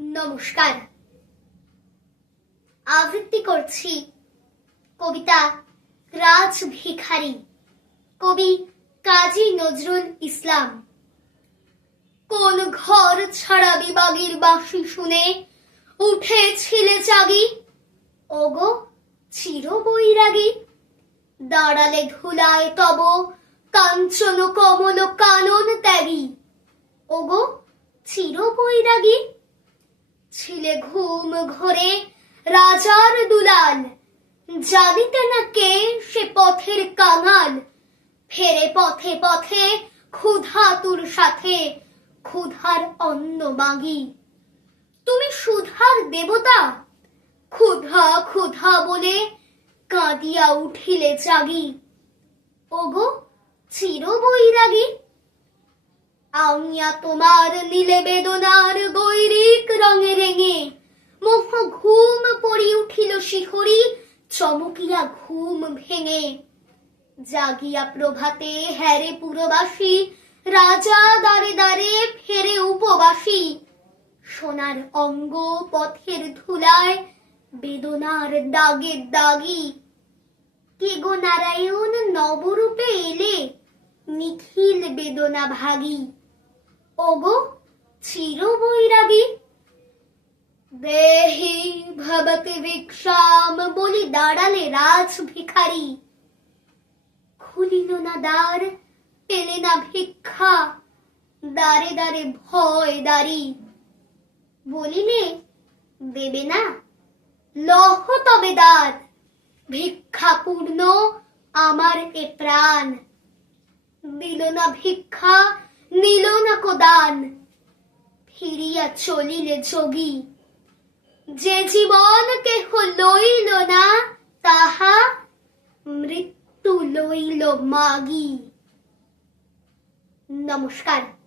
নমস্কার। আবৃত্তি করছি কবিতা রাজ ভিখারি, কবি কাজী নজরুল ইসলাম। কোন ঘর ছাড়া বিবাগীর বাঁশি শুনে উঠেছিলে জাগি ওগো চির বৈরাগী দাঁড়ালে ধুলায় তব কাঞ্চন কমল কানন ত্যাগী। ওগো চির বৈরাগী ছিলে ঘুম ঘরে রাজার দুলাল। জানিতে না কে সে পথের কাঙাল। ফেরে পথে পথে ক্ষুধা তুর সাথে, ক্ষুধার অন্ন মাগি। তুমি সুধার দেবতা? ক্ষুধা ক্ষুধা বলে কাঁদিয়া উঠিলে জাগি। ওগো চির বৈরাগী আমিয়া তোমার নীলে বেদনার গৈরিক রঙে। রেঙে মোহ ঘুম পড়ি উঠিল শিহরি, চমকিয়া ঘুম ভেঙে। জাগিয়া প্রভাতে হ্যারে পুরবাসী, রাজা দাঁড়ে দাঁড়ে ফেরে উপবাসী। সোনার অঙ্গ পথের ধুলায় বেদনার দাগে দাগি। কে গো নারায়ণ, নবরূপে এলে নিখিল বেদনা ভাগী। ওগো চির বৈরাগী ভিক্ষাম বলি দাঁড়ালে রাজ ভিখারি। খুলিল না দ্বার, পেলে না ভিক্ষা ভয় বলিলে, দেবে না, লহ তবে দান ভিক্ষা পূর্ণ আমার এ প্রাণ। দিল না ভিক্ষা, নিল না কোদান, ফিরিয়া চলিলে যোগী। যে জীবন কেহ লইল না তাহা মৃত্যু লইল মাগি। নমস্কার।